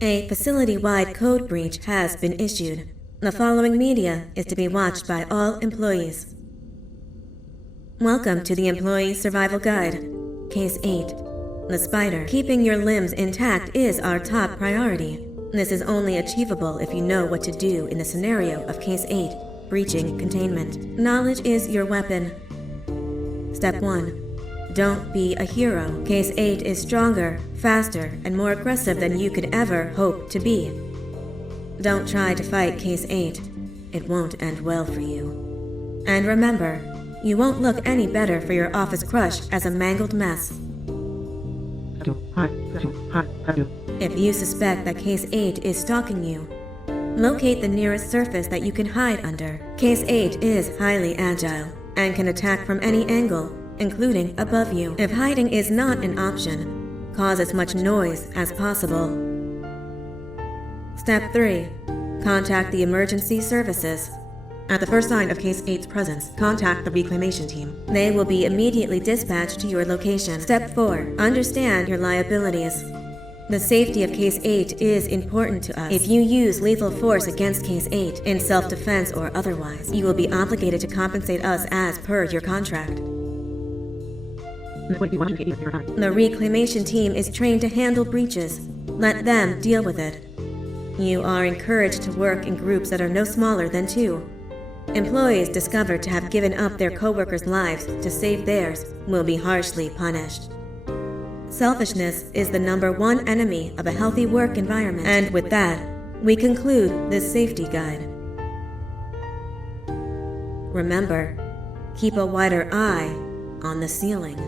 A facility-wide code breach has been issued. The following media is to be watched by all employees. Welcome to the Employee Survival Guide. Case 8. The spider. Keeping your limbs intact is our top priority. This is only achievable if you know what to do in the scenario of Case 8, breaching containment. Knowledge is your weapon. Step 1. Don't be a hero. Case 8 is stronger, faster, and more aggressive than you could ever hope to be. Don't try to fight Case 8. It won't end well for you. And remember, you won't look any better for your office crush as a mangled mess. If you suspect that Case 8 is stalking you, locate the nearest surface that you can hide under. Case 8 is highly agile and can attack from any angle, including above you. If hiding is not an option, cause as much noise as possible. Step 3. Contact the emergency services. At the first sign of Case 8's presence, contact the reclamation team. They will be immediately dispatched to your location. Step 4. Understand your liabilities. The safety of Case 8 is important to us. If you use lethal force against Case 8, in self-defense or otherwise, you will be obligated to compensate us as per your contract. The reclamation team is trained to handle breaches. Let them deal with it. You are encouraged to work in groups that are no smaller than 2. Employees discovered to have given up their co-workers' lives to save theirs will be harshly punished. Selfishness is the #1 enemy of a healthy work environment. And with that, we conclude this safety guide. Remember, keep a wider eye on the ceiling.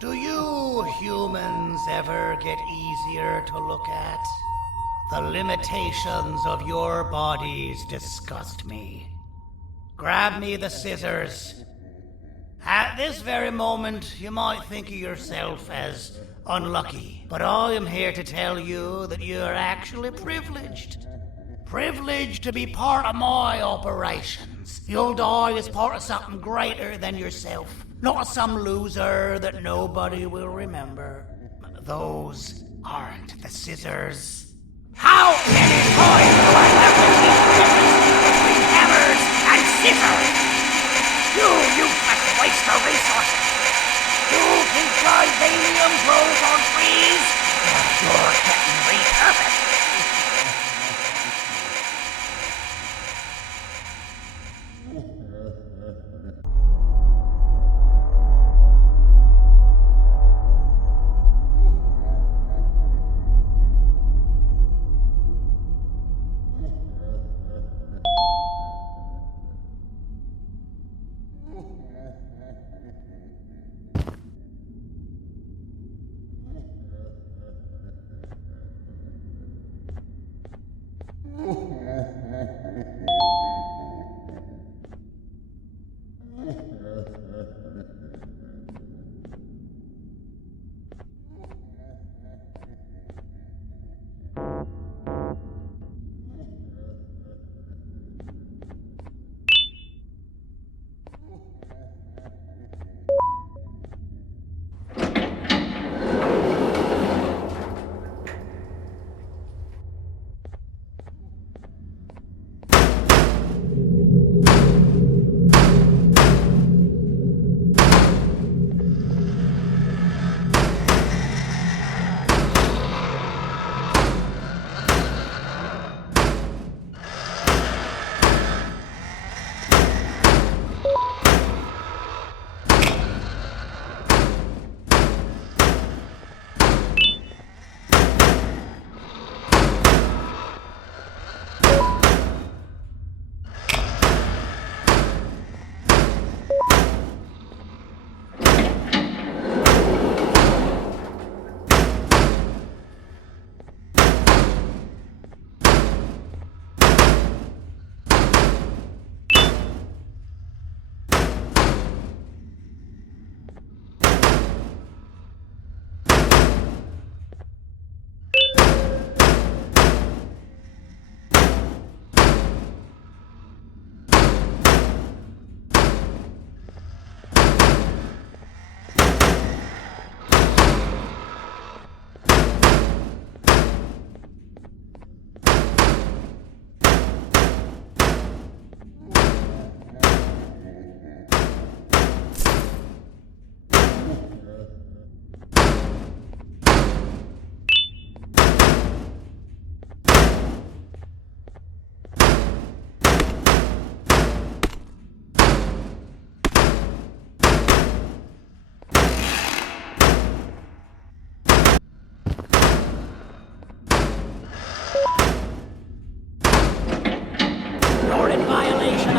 Do you humans ever get easier to look at? The limitations of your bodies disgust me. Grab me the scissors. At this very moment, you might think of yourself as unlucky, but I am here to tell you that you are actually privileged. Privileged to be part of my operations. You'll die as part of something greater than yourself, not some loser that nobody will remember. Those aren't the scissors. How many times do I have to teach the difference between hammers and scissors? You useless waste of resources! You think titanium grows on trees? You're getting repurposed!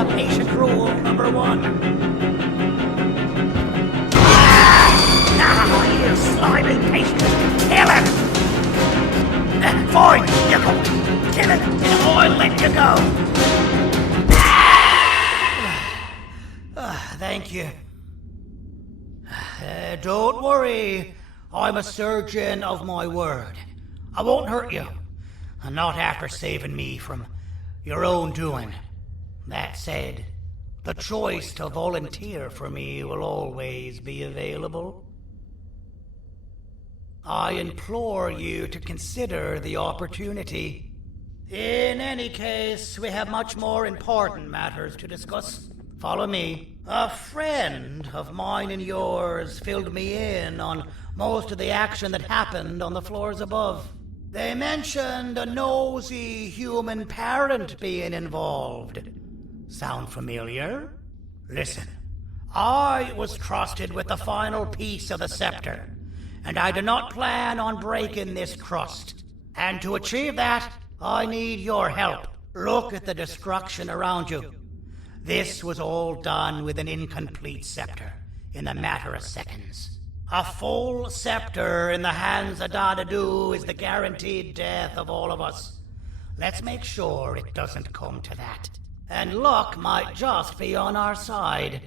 Patient rule number 1. Now, you slimy patient! Kill him! Fine, you go. Kill him, and I'll let you go. Thank you. Don't worry. I'm a surgeon of my word. I won't hurt you. Not after saving me from your own doing. That said, the choice to volunteer for me will always be available. I implore you to consider the opportunity. In any case, we have much more important matters to discuss. Follow me. A friend of mine and yours filled me in on most of the action that happened on the floors above. They mentioned a nosy human parent being involved. Sound familiar? Listen, I was trusted with the final piece of the scepter, and I do not plan on breaking this trust. And to achieve that, I need your help. Look at the destruction around you. This was all done with an incomplete scepter, in a matter of seconds. A full scepter in the hands of Dadadoo is the guaranteed death of all of us. Let's make sure it doesn't come to that. And luck might just be on our side.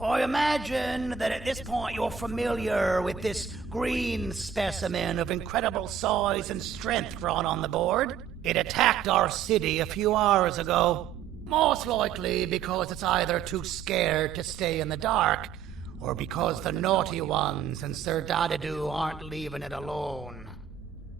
I imagine that at this point you're familiar with this green specimen of incredible size and strength drawn on the board. It attacked our city a few hours ago. Most likely because it's either too scared to stay in the dark, or because the naughty ones and Sir Dadadoo aren't leaving it alone.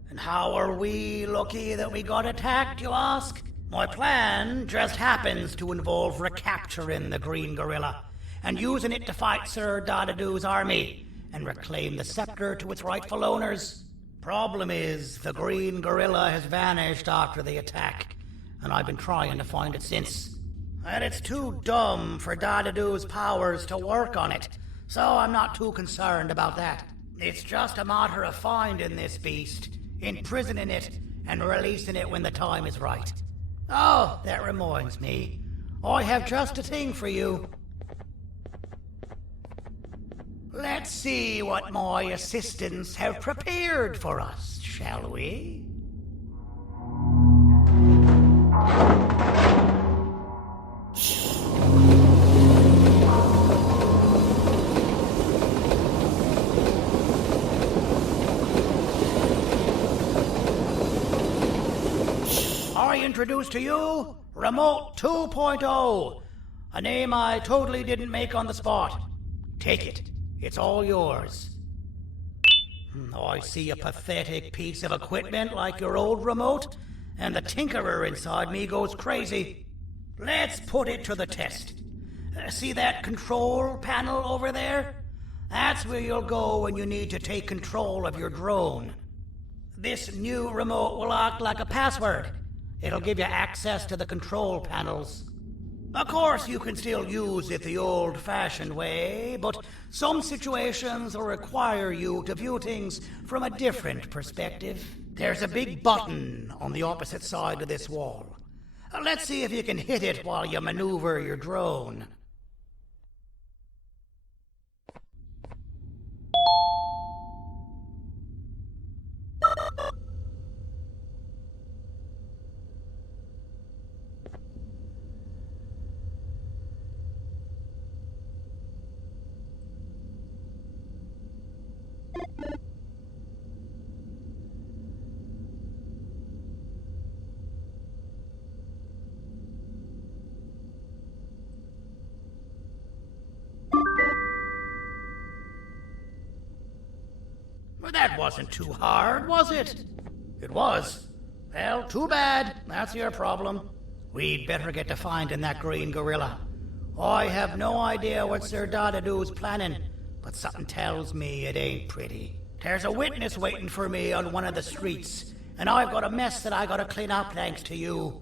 And how are we lucky that we got attacked, you ask? My plan just happens to involve recapturing the green gorilla and using it to fight Sir Dadadoo's army and reclaim the scepter to its rightful owners. Problem is, the green gorilla has vanished after the attack, and I've been trying to find it since. And it's too dumb for Dadadoo's powers to work on it, so I'm not too concerned about that. It's just a matter of finding this beast, imprisoning it, and releasing it when the time is right. Oh, that reminds me. I have just a thing for you. Let's see what my assistants have prepared for us, shall we? I introduce to you Remote 2.0, a name I totally didn't make on the spot. Take it. It's all yours. I see a pathetic piece of equipment like your old remote, and the tinkerer inside me goes crazy. Let's put it to the test. See that control panel over there? That's where you'll go when you need to take control of your drone. This new remote will act like a password. It'll give you access to the control panels. Of course, you can still use it the old-fashioned way, but some situations will require you to view things from a different perspective. There's a big button on the opposite side of this wall. Let's see if you can hit it while you maneuver your drone. That wasn't too hard, was it? It was. Well, too bad. That's your problem. We'd better get to finding that green gorilla. I have no idea what Sir Dadadoo's planning, but something tells me it ain't pretty. There's a witness waiting for me on one of the streets, and I've got a mess that I gotta clean up thanks to you.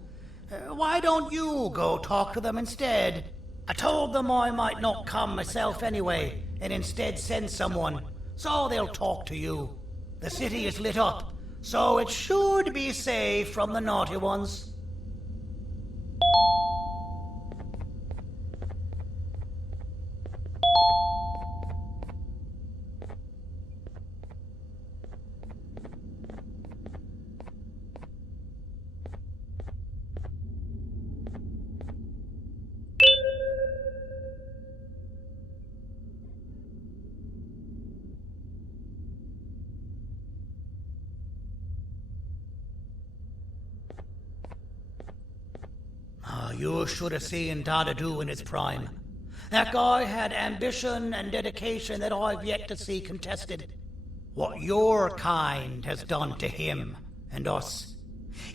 Why don't you go talk to them instead? I told them I might not come myself anyway, and instead send someone. So they'll talk to you. The city is lit up, so it should be safe from the naughty ones. You should have seen Dadadoo in his prime. That guy had ambition and dedication that I've yet to see contested. What your kind has done to him and us.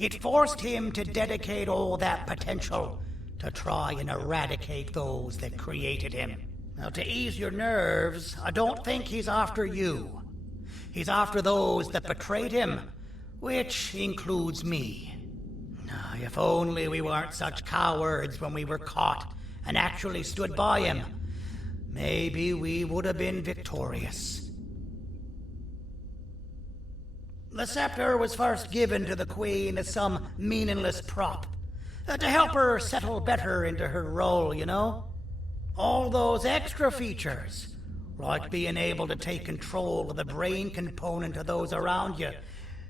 It forced him to dedicate all that potential to try and eradicate those that created him. Now, to ease your nerves, I don't think he's after you. He's after those that betrayed him, which includes me. If only we weren't such cowards when we were caught and actually stood by him. Maybe we would have been victorious. The scepter was first given to the Queen as some meaningless prop. To help her settle better into her role, you know? All those extra features, like being able to take control of the brain component of those around you,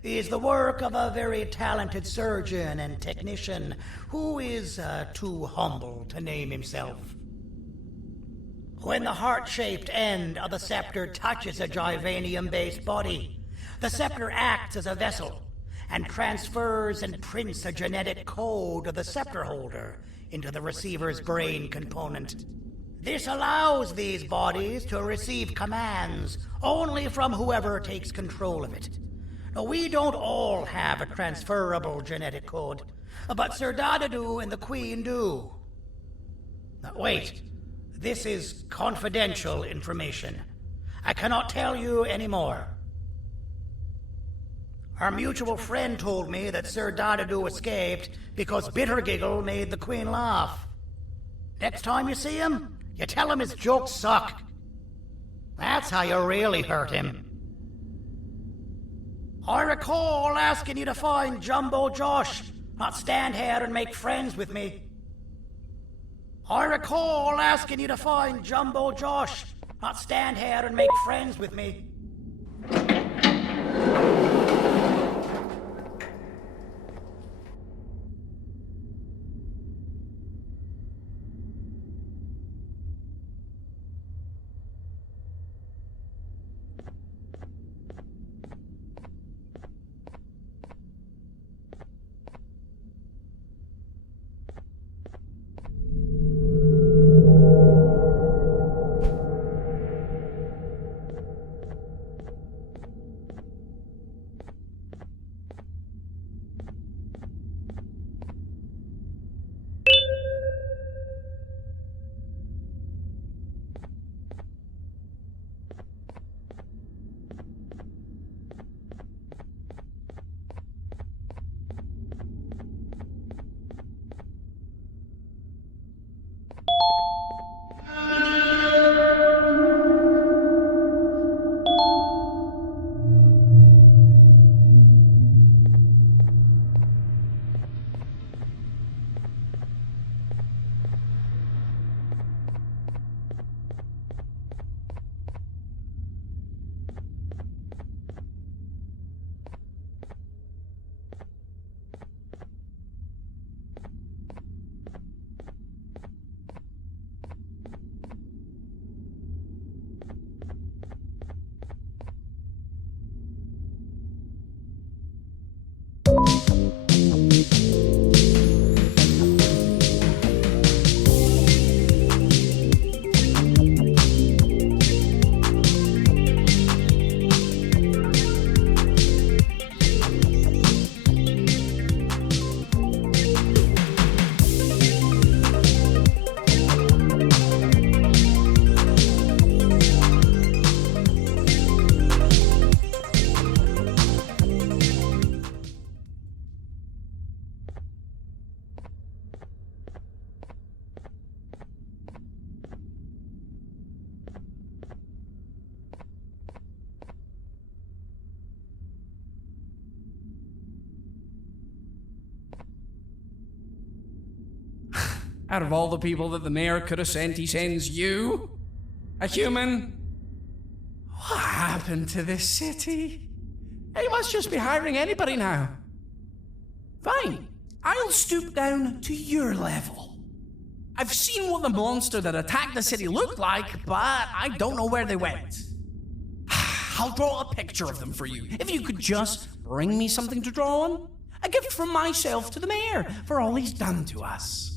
is the work of a very talented surgeon and technician who is too humble to name himself. When the heart-shaped end of the scepter touches a Givanium-based body, the scepter acts as a vessel and transfers and prints a genetic code of the scepter holder into the receiver's brain component. This allows these bodies to receive commands only from whoever takes control of it. Now, we don't all have a transferable genetic code, but Sir Dadadoo and the Queen do. Now, wait, this is confidential information. I cannot tell you any more. Our mutual friend told me that Sir Dadadoo escaped because Bittergiggle made the Queen laugh. Next time you see him, you tell him his jokes suck. That's how you really hurt him. I recall asking you to find Jumbo Josh, not stand here and make friends with me. I recall asking you to find Jumbo Josh, not stand here and make friends with me. Out of all the people that the mayor could have sent, he sends you? A human? What happened to this city? He must just be hiring anybody now. Fine, I'll stoop down to your level. I've seen what the monster that attacked the city looked like, but I don't know where they went. I'll draw a picture of them for you, if you could just bring me something to draw on. A gift from myself to the mayor for all he's done to us.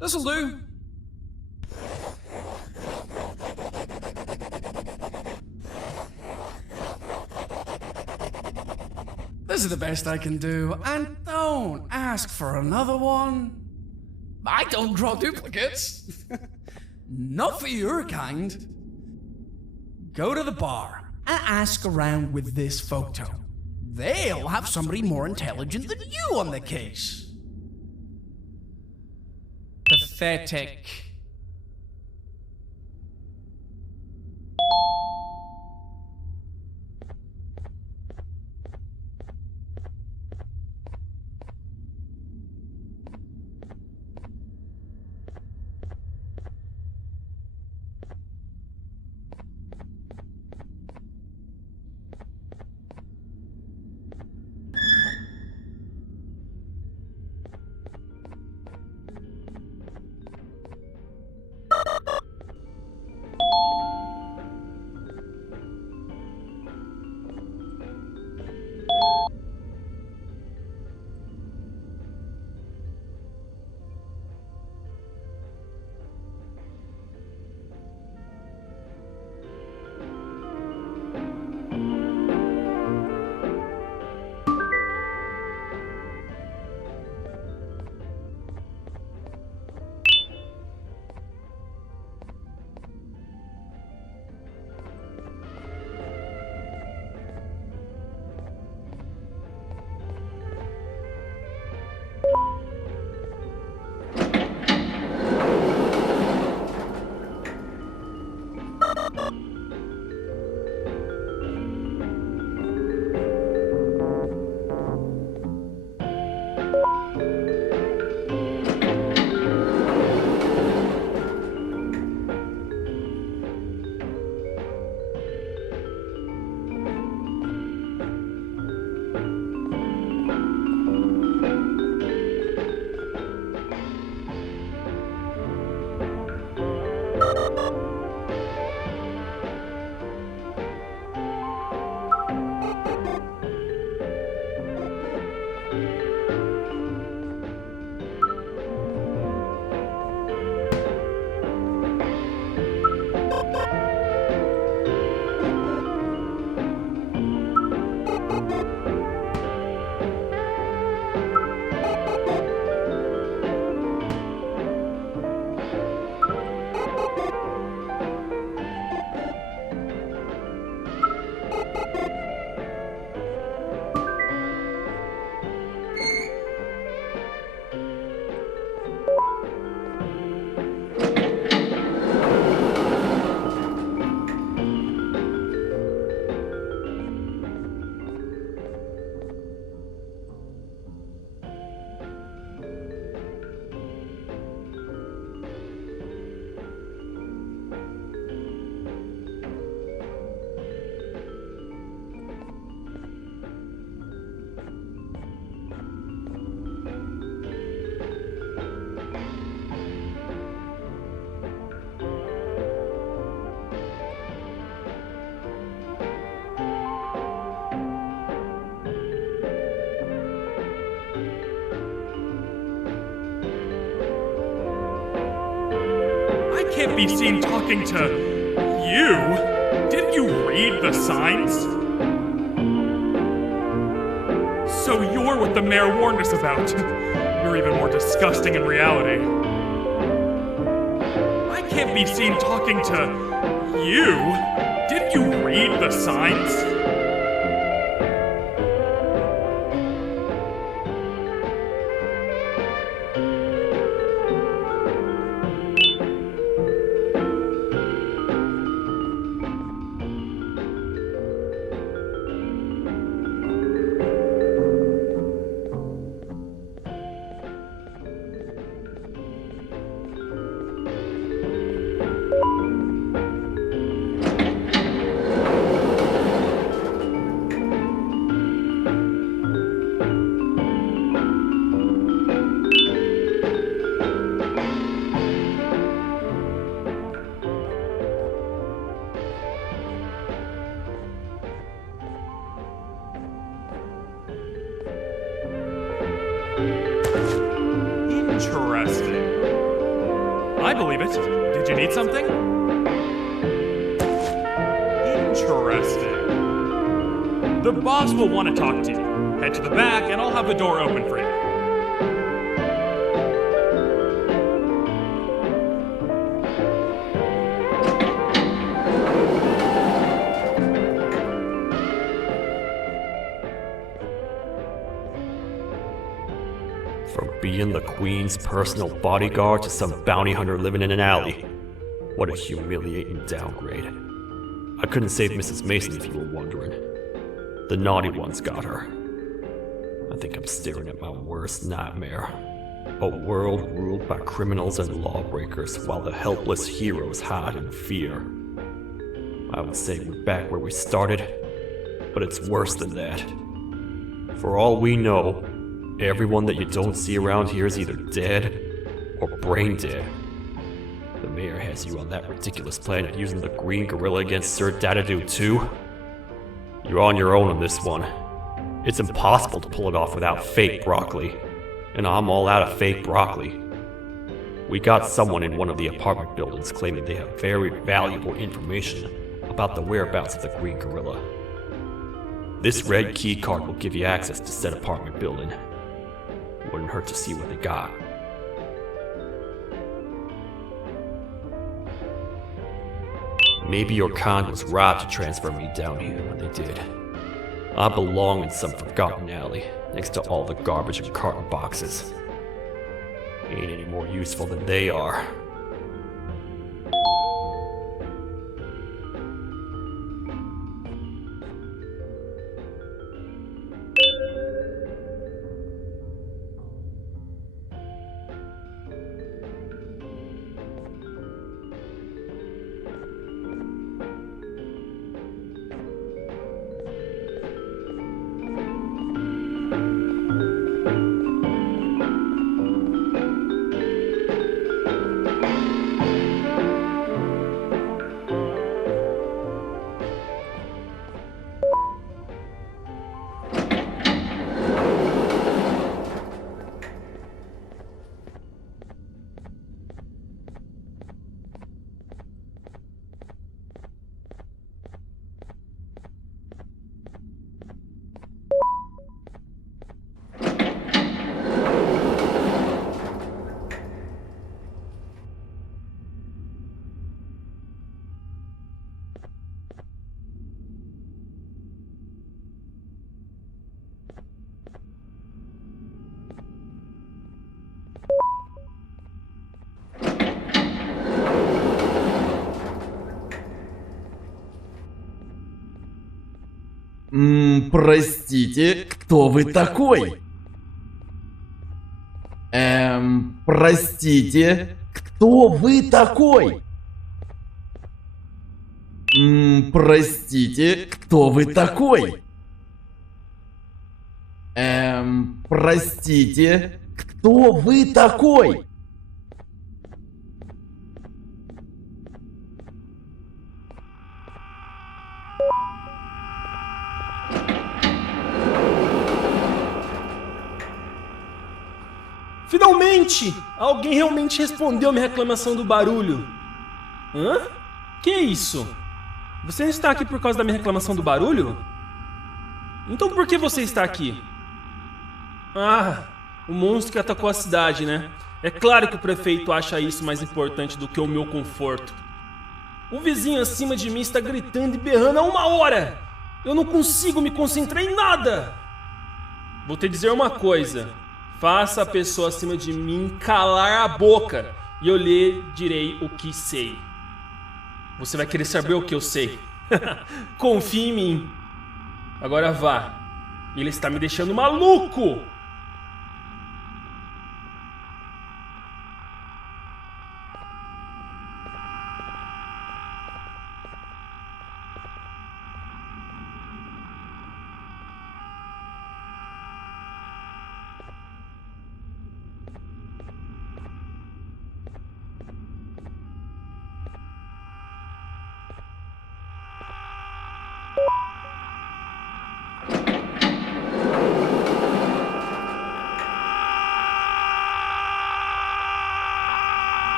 This'll do. This is the best I can do, and Don't ask for another one. I don't draw duplicates. Not for your kind. Go to the bar and ask around with this photo. They'll have somebody more intelligent than you on the case. Pathetic. Can't be seen talking to you. Didn't you read the signs? So you're what the mayor warned us about. You're even more disgusting in reality. I can't be seen talking to you. Didn't you read the signs? Interesting. I believe it. Did you need something? Interesting. The boss will want to talk to you. Head to the back and I'll have the door open for you. being the Queen's personal bodyguard to some bounty hunter living in an alley. What a humiliating downgrade. I couldn't save Mrs. Mason if you were wondering. The naughty ones got her. I think I'm staring at my worst nightmare. A world ruled by criminals and lawbreakers while the helpless heroes hide in fear. I would say we're back where we started, but it's worse than that. For all we know, everyone that you don't see around here is either dead or brain dead. The mayor has you on that ridiculous planet using the green gorilla against Sir Dadadoo too? You're on your own on this one. It's impossible to pull it off without fake broccoli, and I'm all out of fake broccoli. We got someone in one of the apartment buildings claiming they have very valuable information about the whereabouts of the green gorilla. This red key card will give you access to said apartment building. Wouldn't hurt to see what they got. Maybe your kind was right to transfer me down here when they did. I belong in some forgotten alley, next to all the garbage and carton boxes. Ain't any more useful than they are. Простите, кто вы такой? Простите, кто вы такой? Простите, кто вы такой? Простите, кто вы такой? Finalmente! Alguém realmente respondeu minha reclamação do barulho. Hã? Que é isso? Você não está aqui por causa da minha reclamação do barulho? Então por que você está aqui? Ah, o monstro que atacou a cidade, né? É claro que o prefeito acha isso mais importante do que o meu conforto. O vizinho acima de mim está gritando e berrando há 1 hora! Eu não consigo me concentrar em nada! Vou te dizer uma coisa. Faça a pessoa acima de mim calar a boca e eu lhe direi o que sei. Você vai querer saber o que eu sei. Confie em mim. Agora vá. Ele está me deixando maluco!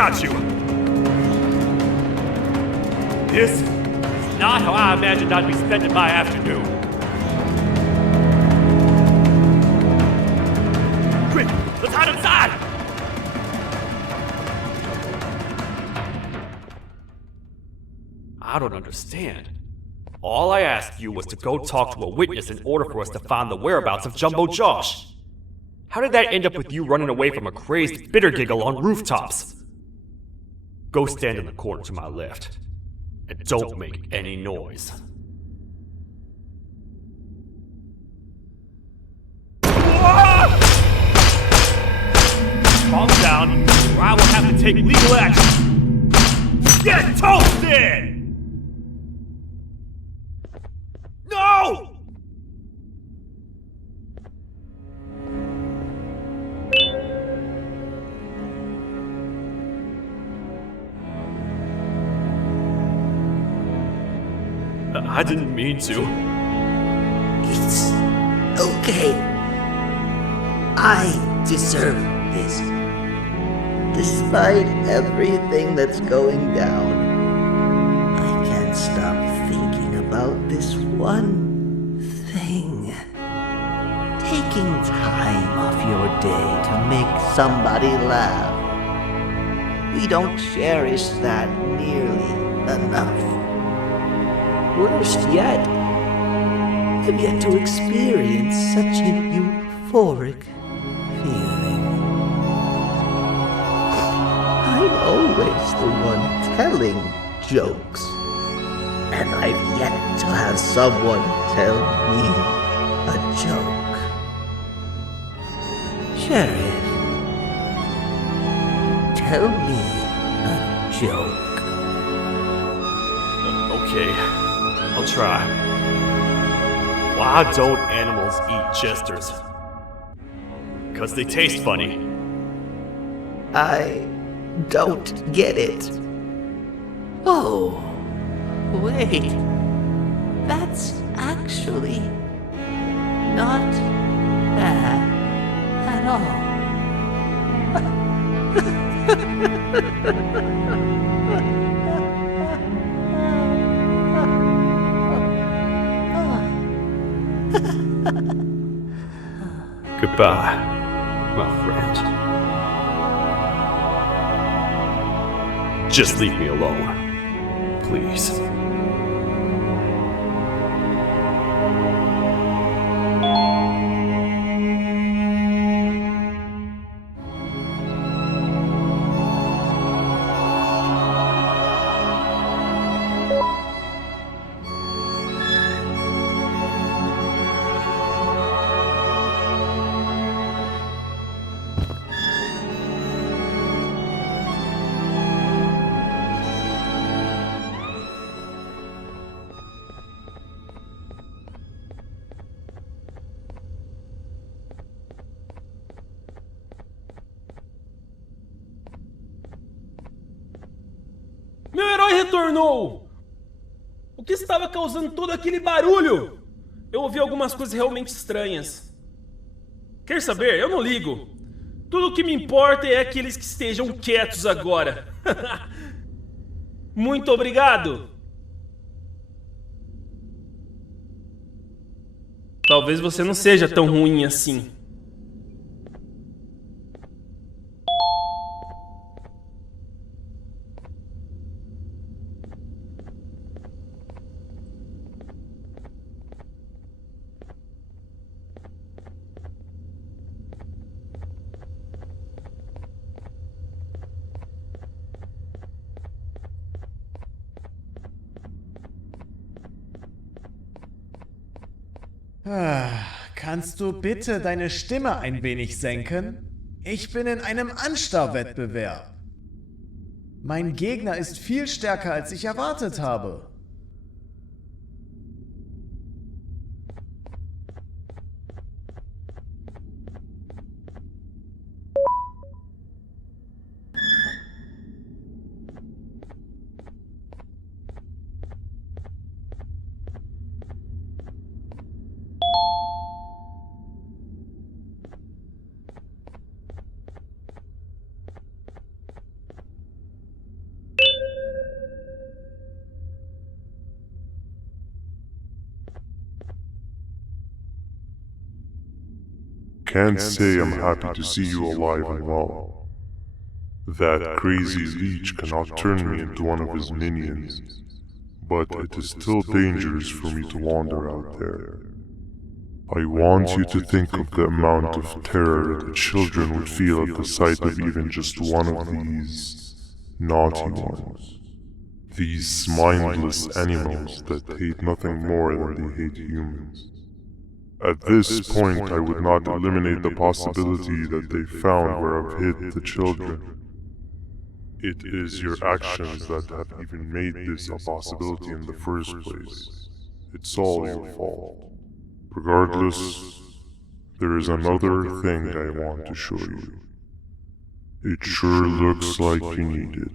got you! This is not how I imagined I'd be spending my afternoon. Quick, let's hide inside! I don't understand. All I asked you was to go talk to a witness in order for us to find the whereabouts of Jumbo Josh. How did that end up with you running away from a crazed bitter giggle on rooftops? Go stand in the corner to my left. And don't make any noise. Calm down, or I will have to take legal action. Get toasted! No! I didn't mean to. It's okay. I deserve this. Despite everything that's going down, I can't stop thinking about this one thing. Taking time off your day to make somebody laugh. We don't cherish that nearly enough. Worst yet, I've yet to experience such a euphoric feeling. I'm always the one telling jokes, and I've yet to have someone tell me a joke. Sheriff, tell me a joke. Okay, I'll try. Why don't animals eat jesters? 'Cause they taste funny. I don't get it. Oh, wait. That's actually not bad at all. Goodbye, my friend. Just leave me alone, please. Meu herói retornou! O que estava causando todo aquele barulho? Eu ouvi algumas coisas realmente estranhas. Quer saber? Eu não ligo. Tudo o que me importa é aqueles que estejam quietos agora. Muito obrigado! Talvez você não seja tão ruim assim. Kannst du bitte deine Stimme ein wenig senken? Ich bin in einem Anstarrwettbewerb. Mein Gegner ist viel stärker, als ich erwartet habe. can't say I'm happy to see you alive and well. That crazy leech cannot turn me into one of his minions, but it is still dangerous for me to wander out there. I want you to think of the amount of terror the children would feel at the sight of even just one of these naughty ones. These mindless animals that hate nothing more than they hate humans. At this point, I would not eliminate the possibility that they found where I've hid the children. It is your actions that have even made this a possibility in the first place. It's all your fault. Regardless, there is another thing I want to show you. It sure looks like you need it.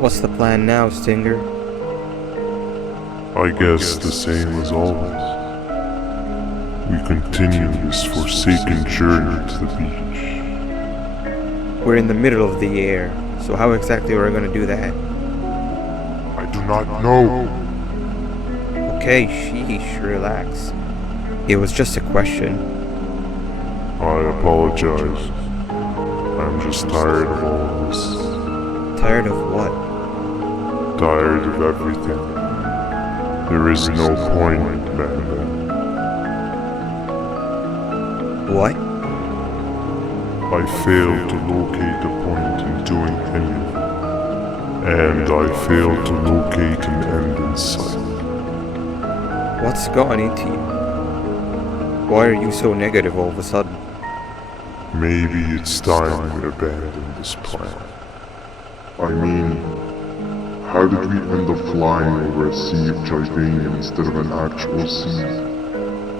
What's the plan now, Stinger? I guess the same as always. We continue this forsaken journey to the beach. We're in the middle of the air, so how exactly are we going to do that? I do not know. Okay, sheesh, relax. It was just a question. I apologize. I'm just tired of all this. Tired of what? Tired of everything. There is no point, Banban. What? I failed to locate a point in doing anything. And I failed to locate an end in sight. What's gotten into you? Why are you so negative all of a sudden? Maybe it's time we abandon this plan. I mean, how did we end up flying over a sea of Jivania instead of an actual sea?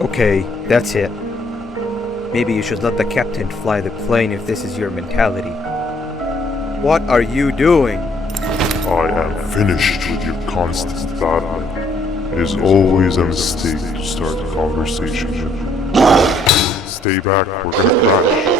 Okay, that's it. Maybe you should let the captain fly the plane if this is your mentality. What are you doing? I am finished with your constant battling. It is always a mistake to start a conversation. Stay back, we're gonna crash.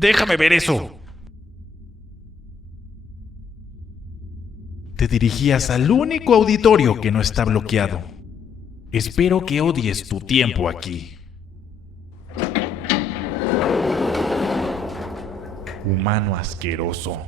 ¡Déjame ver eso! Te dirigías al único auditorio que no está bloqueado. Espero que odies tu tiempo aquí. Humano asqueroso.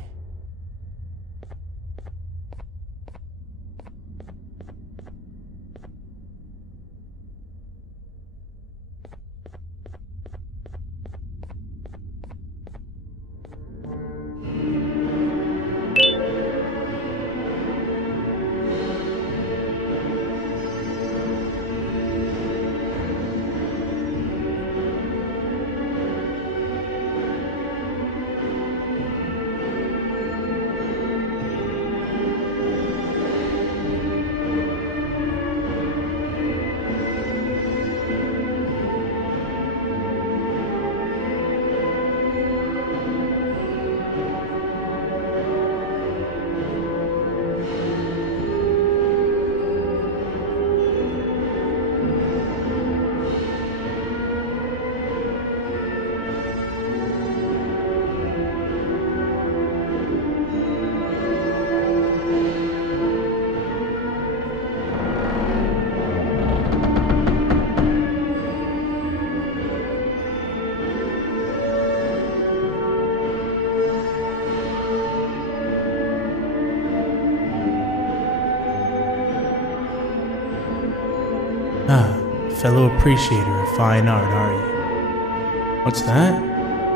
Fellow appreciator of fine art, are you? What's that?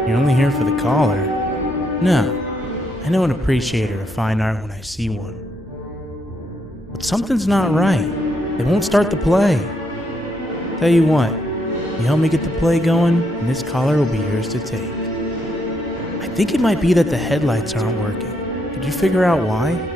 You're only here for the collar. No, I know an appreciator of fine art when I see one. But something's not right. They won't start the play. Tell you what, you help me get the play going, and this collar will be yours to take. I think it might be that the headlights aren't working. Could you figure out why?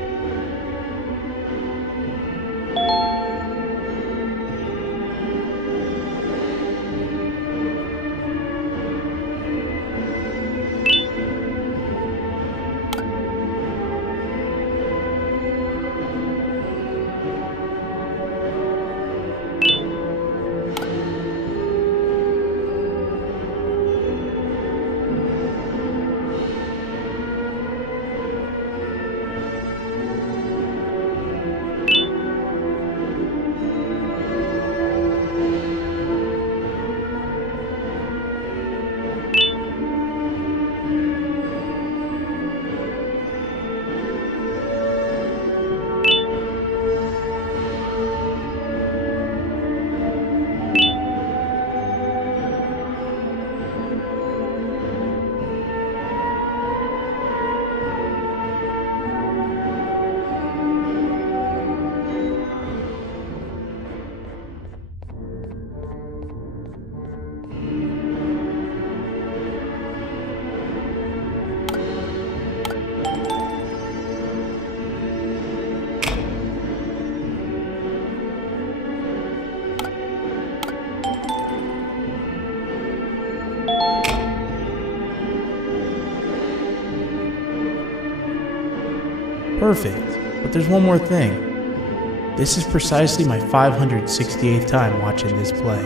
Perfect, but there's one more thing. This is precisely my 568th time watching this play,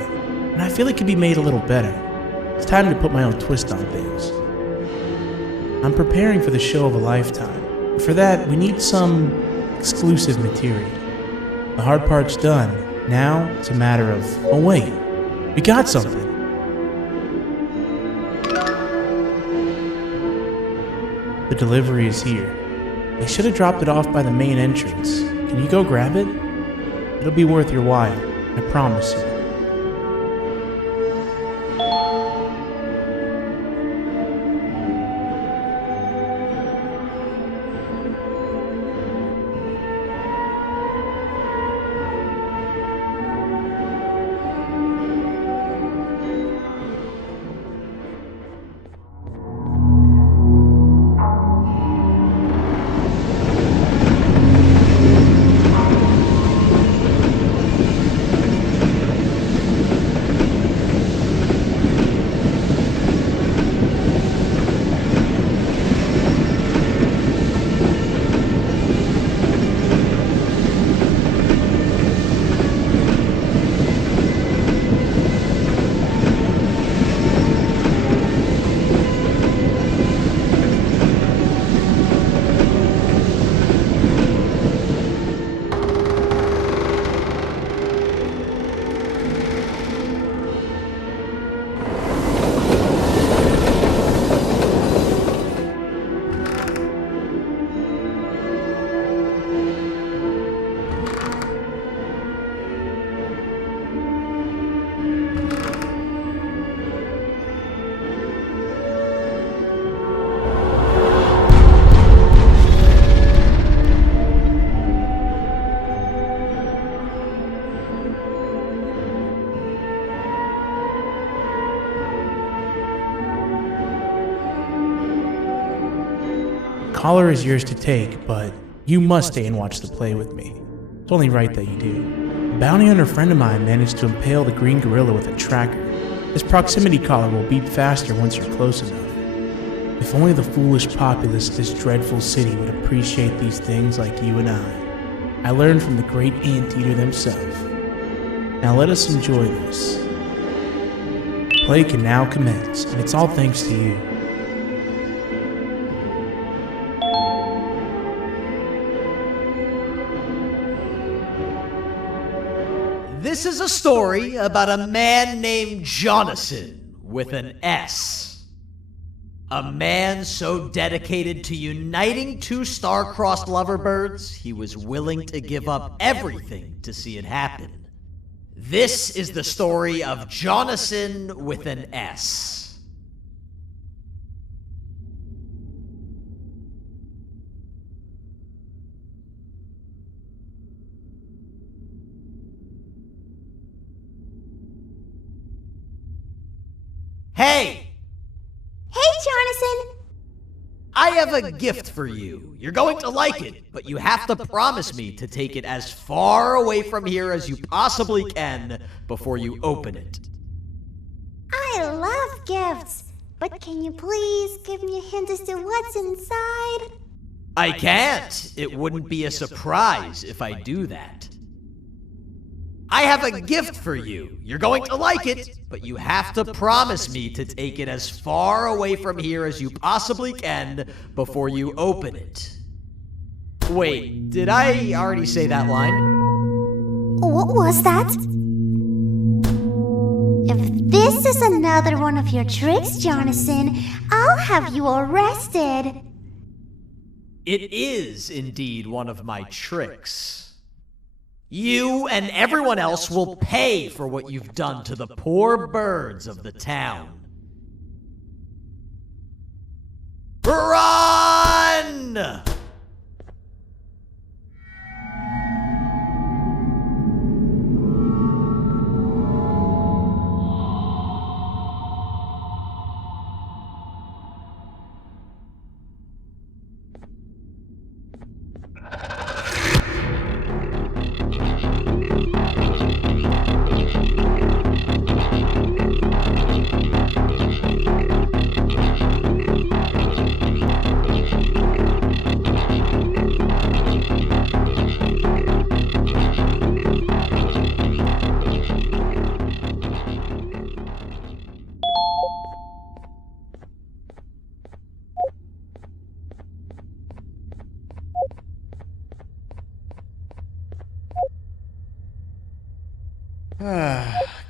and I feel it could be made a little better. It's time to put my own twist on things. I'm preparing for the show of a lifetime. For that, we need some exclusive material. The hard part's done. Now, it's a matter of, oh wait, we got something. The delivery is here. They should have dropped it off by the main entrance. Can you go grab it? It'll be worth your while, I promise you. Collar is yours to take, but you must stay and watch the play with me. It's only right that you do. A bounty hunter friend of mine managed to impale the green gorilla with a tracker. This proximity collar will beep faster once you're close enough. If only the foolish populace of this dreadful city would appreciate these things like you and I. I learned from the great anteater themselves. Now let us enjoy this. Play can now commence, and it's all thanks to you. This is a story about a man named Jonathan with an S. A man so dedicated to uniting two star-crossed loverbirds, he was willing to give up everything to see it happen. This is the story of Jonathan with an S. Hey! Hey, Jonathan! I have a gift for you. You're going to like it, but you have to promise me to take it as far away from here as you possibly can before you open it. I love gifts, but can you please give me a hint as to what's inside? I can't. It wouldn't be a surprise if I do that. I have a gift for you. You're going to like it, but you have to promise me to take it as far away from here as you possibly can before you open it. Wait, did I already say that line? What was that? If this is another one of your tricks, Jonathan, I'll have you arrested. It is indeed one of my tricks. You and everyone else will pay for what you've done to the poor birds of the town. Run!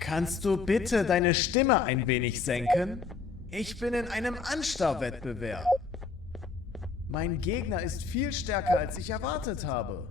Kannst du bitte deine Stimme ein wenig senken? Ich bin in einem Anstarrwettbewerb. Mein Gegner ist viel stärker, als ich erwartet habe.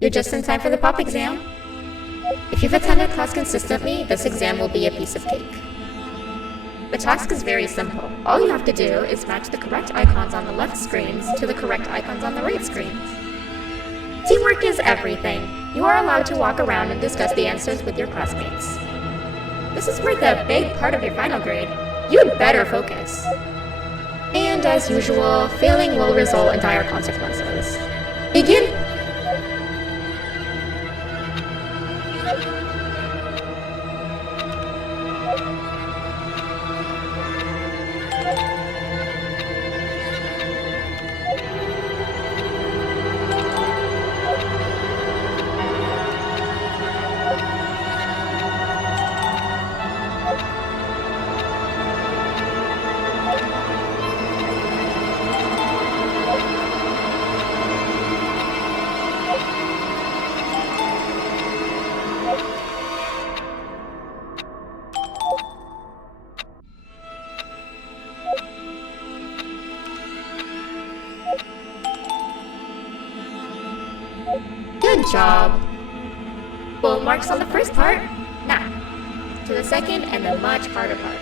You're just in time for the pop exam. If you've attended class consistently, this exam will be a piece of cake. The task is very simple. All you have to do is match the correct icons on the left screens to the correct icons on the right screens. Teamwork is everything. You are allowed to walk around and discuss the answers with your classmates. This is worth a big part of your final grade. You'd better focus. And as usual, failing will result in dire consequences. Begin! job. Full marks on the first part. Now, to the second and the much harder part.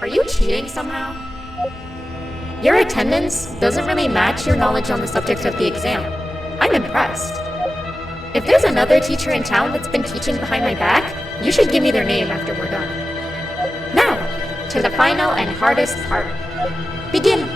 Are you cheating somehow? Your attendance doesn't really match your knowledge on the subject of the exam. I'm impressed. If there's another teacher in town that's been teaching behind my back, you should give me their name after we're done. Now, to the final and hardest part. Begin!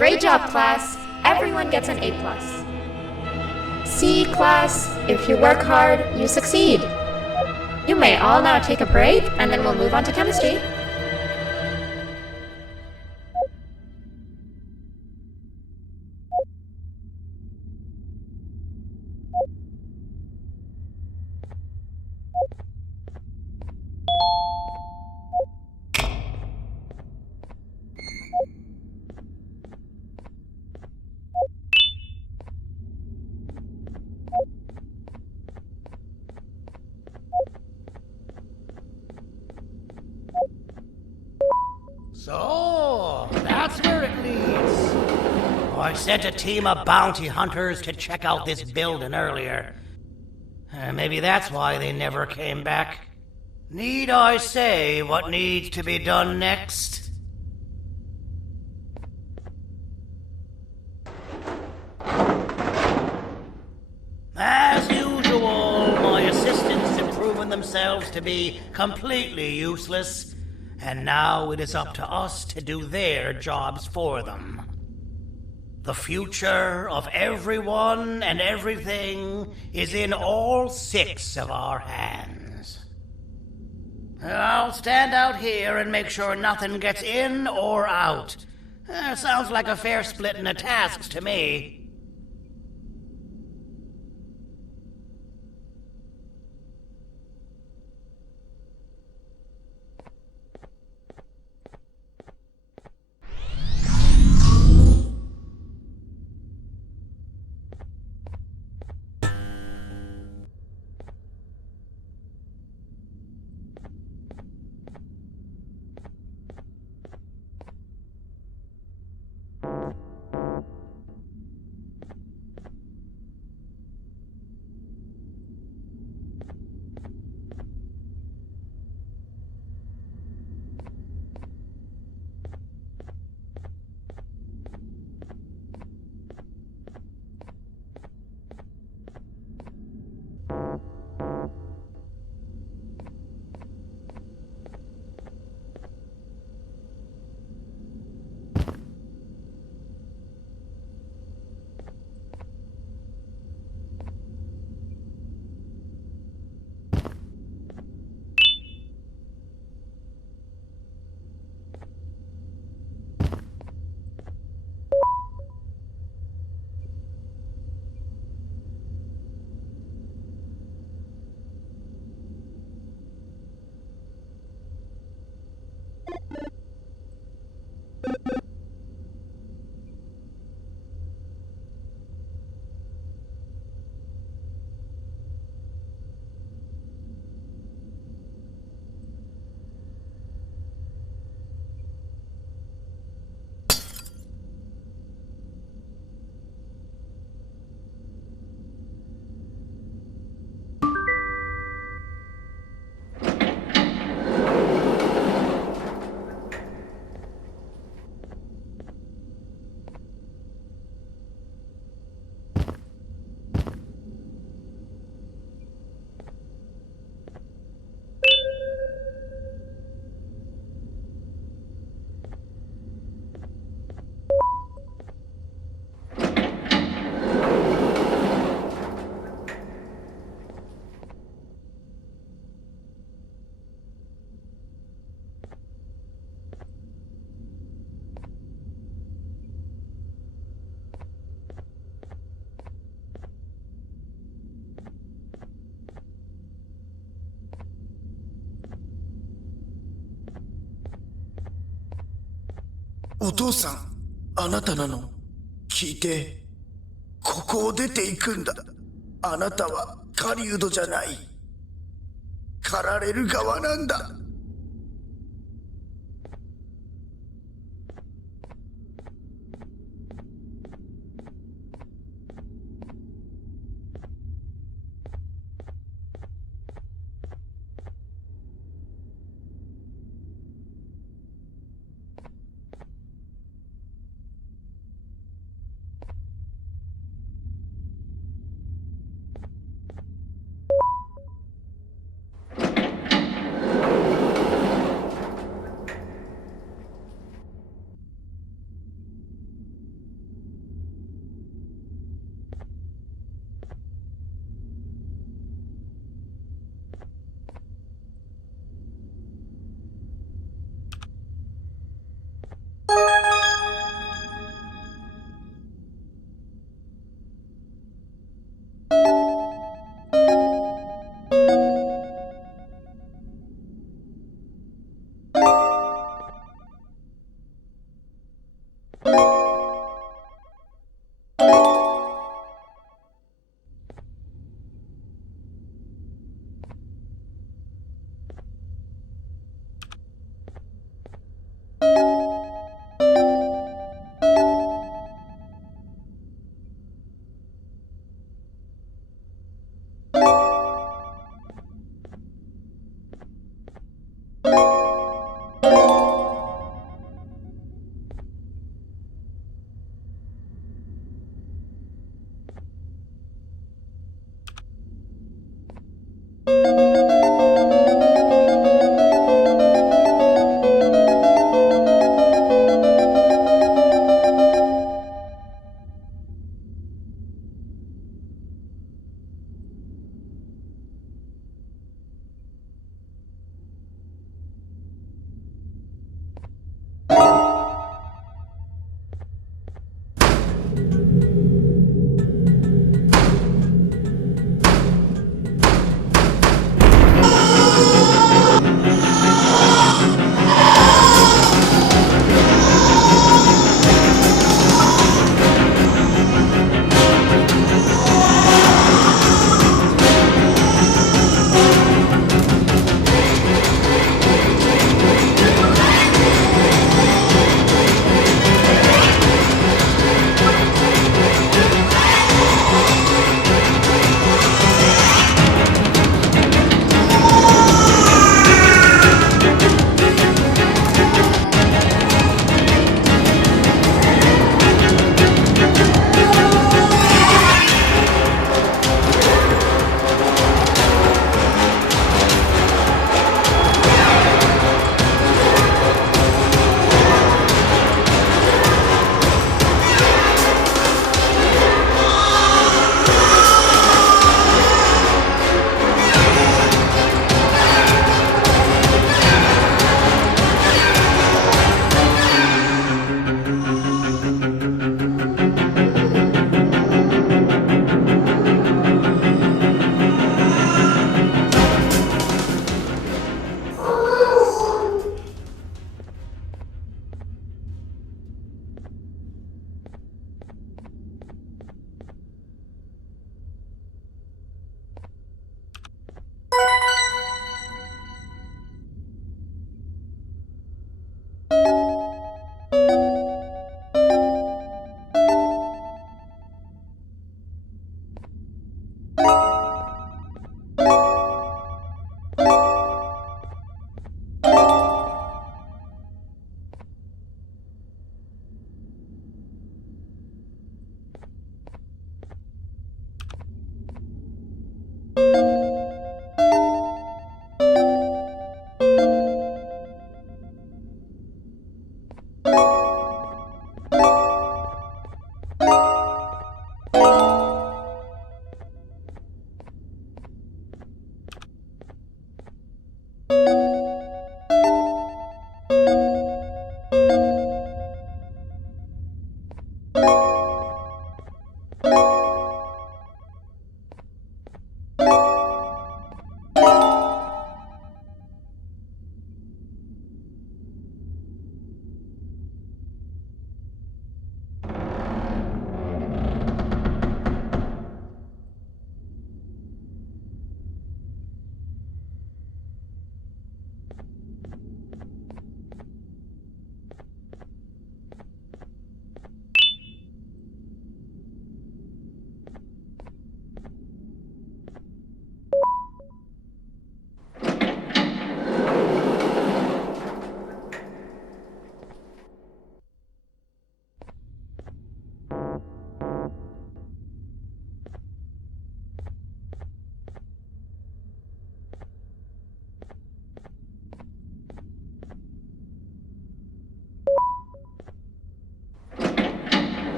Great job, class. Everyone gets an A+. See, class, if you work hard, you succeed. You may all now take a break, and then we'll move on to chemistry. So, that's where it leads. I sent a team of bounty hunters to check out this building earlier. Maybe that's why they never came back. Need I say what needs to be done next? As usual, my assistants have proven themselves to be completely useless. And now it is up to us to do their jobs for them. The future of everyone and everything is in all 6 of our hands. I'll stand out here and make sure nothing gets in or out. Sounds like a fair splitting of tasks to me.お父さん、あなたなの？聞いて。ここを出ていくんだ。あなたは狩人じゃない。狩られる側なんだ。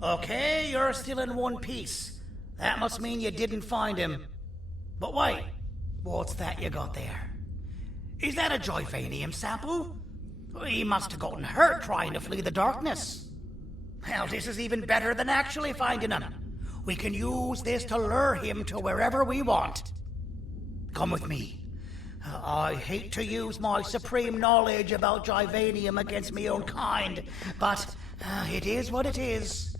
Okay, you're still in one piece. That must mean you didn't find him. But wait, what's that you got there? Is that a Joyvanium sample? He must have gotten hurt trying to flee the darkness. Well, this is even better than actually finding him. We can use this to lure him to wherever we want. Come with me. I hate to use my supreme knowledge about Joyvanium against my own kind, but it is what it is.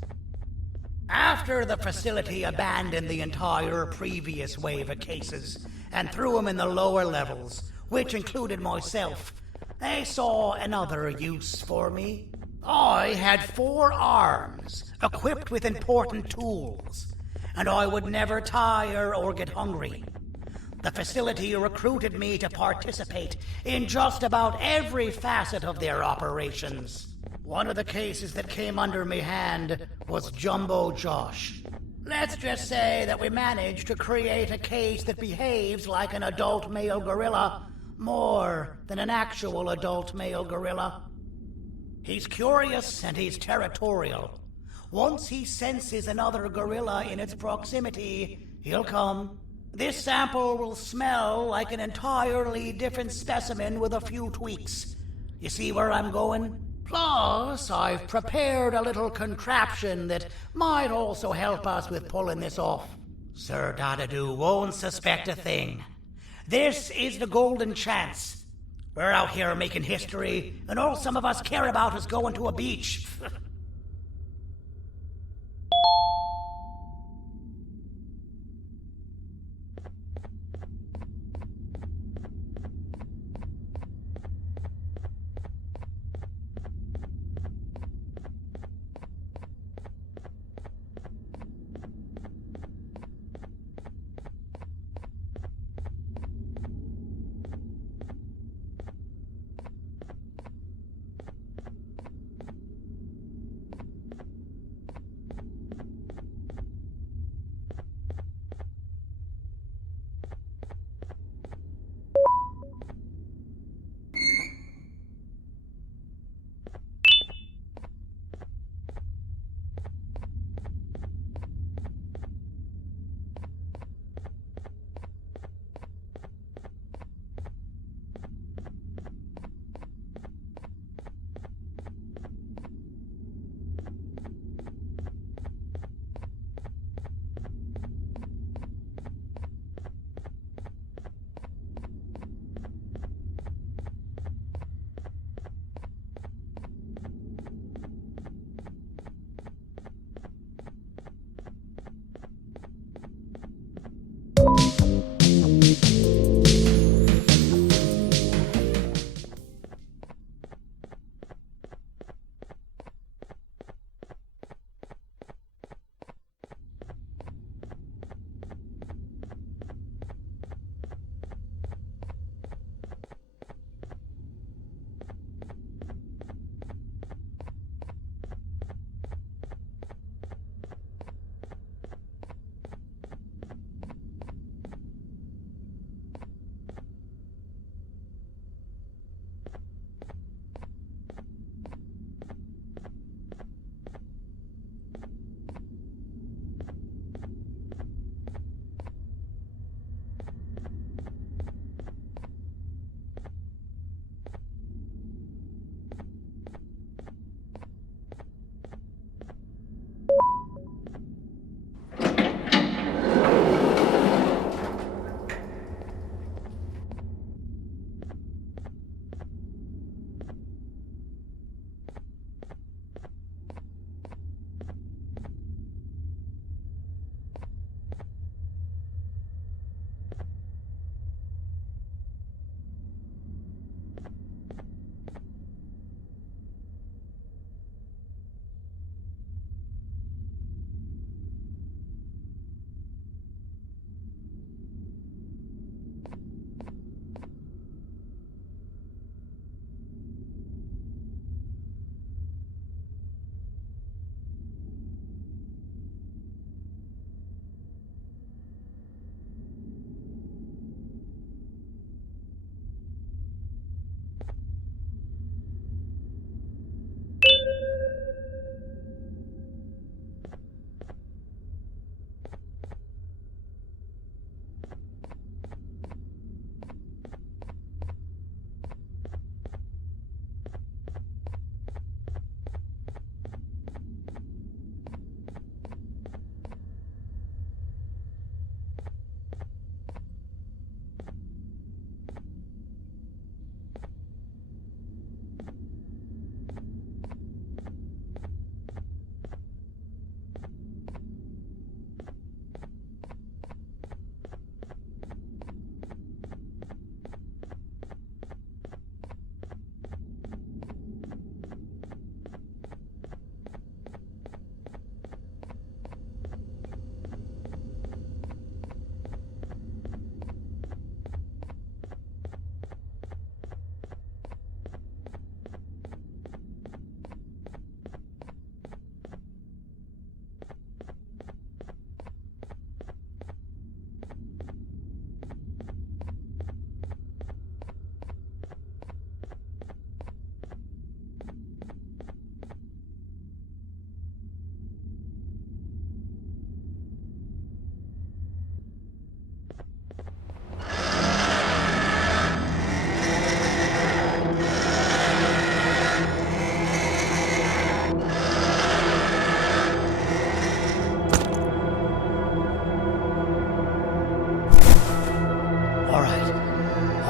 After the facility abandoned the entire previous wave of cases and threw them in the lower levels, which included myself, they saw another use for me. I had 4 arms, equipped with important tools, and I would never tire or get hungry. The facility recruited me to participate in just about every facet of their operations. One of the cases that came under me hand was Jumbo Josh. Let's just say that we managed to create a case that behaves like an adult male gorilla more than an actual adult male gorilla. He's curious and he's territorial. Once he senses another gorilla in its proximity, he'll come. This sample will smell like an entirely different specimen with a few tweaks. You see where I'm going? Plus, I've prepared a little contraption that might also help us with pulling this off. Sir Dadadoo won't suspect a thing. This is the golden chance. We're out here making history, and all some of us care about is going to a beach.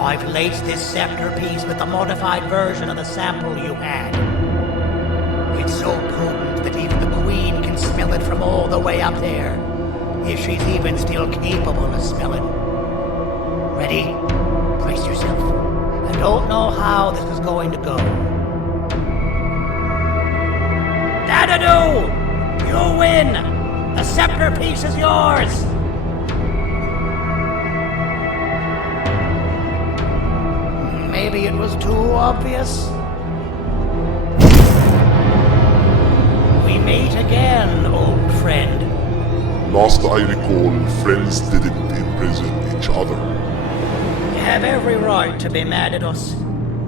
I've laced this scepter piece with the modified version of the sample you had. It's so potent that even the Queen can smell it from all the way up there, if she's even still capable of smelling. Ready? Brace yourself. I don't know how this is going to go. Dadadoo! You win! The scepter piece is yours! Maybe it was too obvious. We meet again, old friend. Last I recall, friends didn't imprison each other. You have every right to be mad at us.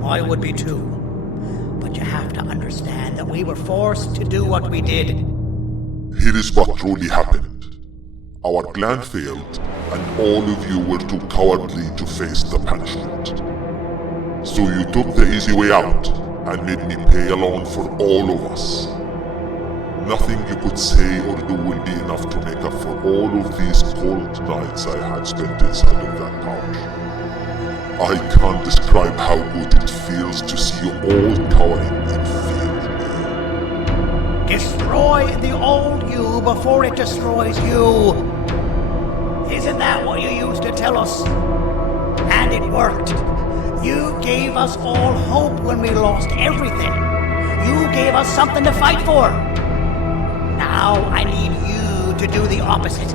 I would be too. But you have to understand that we were forced to do what we did. Here is what truly happened. Our plan failed, and all of you were too cowardly to face the punishment. So you took the easy way out, and made me pay along for all of us. Nothing you could say or do will be enough to make up for all of these cold nights I had spent inside of that pouch. I can't describe how good it feels to see you all cowering in fear of me. Destroy the old you before it destroys you. Isn't that what you used to tell us? And it worked. You gave us all hope when we lost everything. You gave us something to fight for. Now I need you to do the opposite.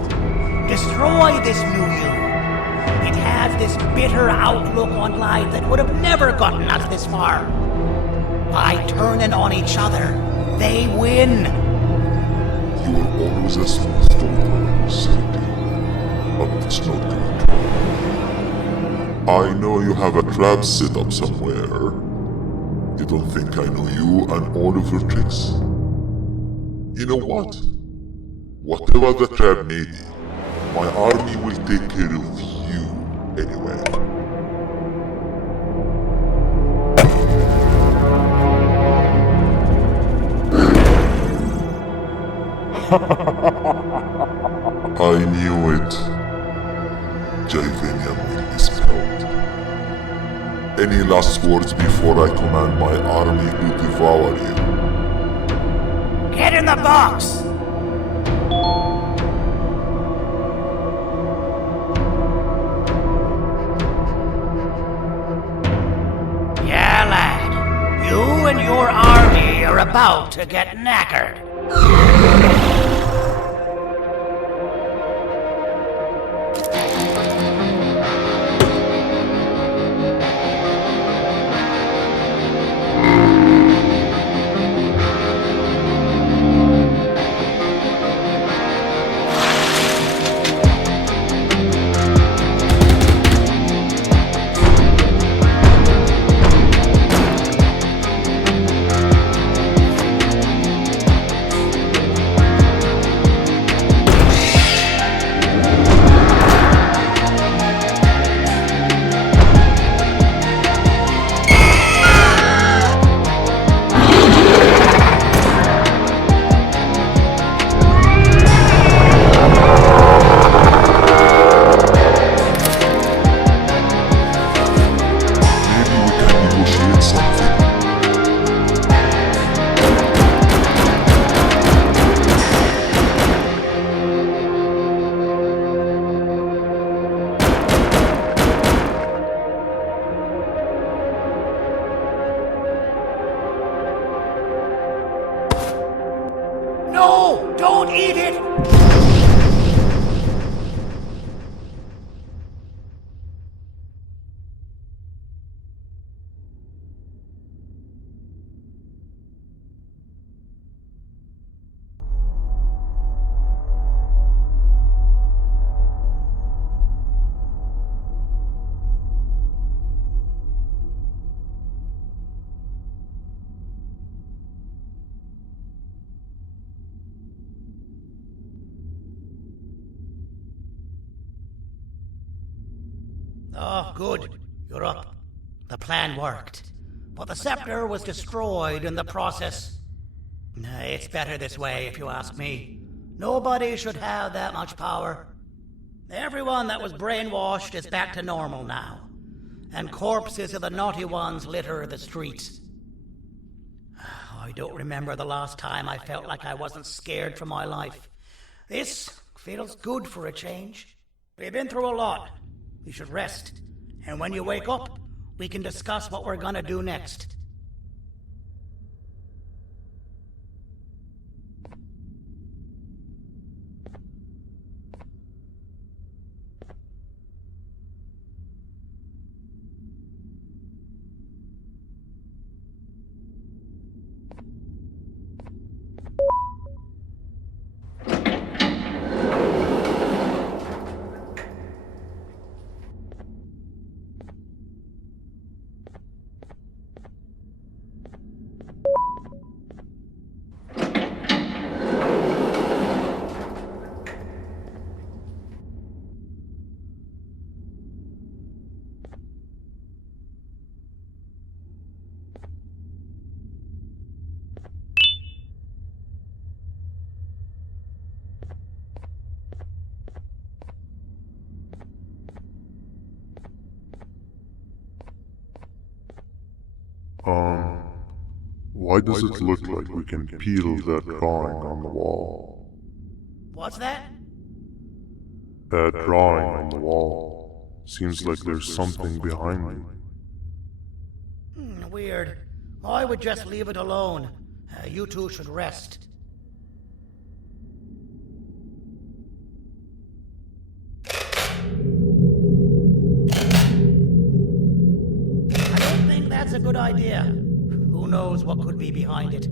Destroy this new you. It has this bitter outlook on life that would have never gotten us this far. By turning on each other, they win. You were always a smooth talker, City. But it's not going to work. I know you have a trap set up somewhere. You don't think I know you and all of your tricks? You know what? Whatever the trap may be, my army will take care of you anyway. I knew it. Javanium will be spelled. Any last words before I command my army to devour you? Get in the box! Yeah, lad. You and your army are about to get knackered. No! Don't eat it! Oh, good. You're up. The plan worked. But the scepter was destroyed in the process. It's better this way, if you ask me. Nobody should have that much power. Everyone that was brainwashed is back to normal now. and corpses of the naughty ones litter the streets. I don't remember the last time I felt like I wasn't scared for my life. This feels good for a change. We've been through a lot. You should rest. And when you wake up, we can discuss what we're gonna do next. Why does it look like we can peel that drawing on the wall? What's that? That drawing on the wall. Seems like there's something behind it. Weird. I would just leave it alone. You two should rest. I don't think that's a good idea. Who knows what could be behind it?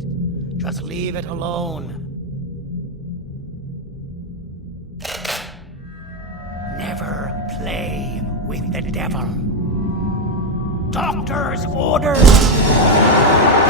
Just leave it alone. Never play with the devil. Doctor's orders!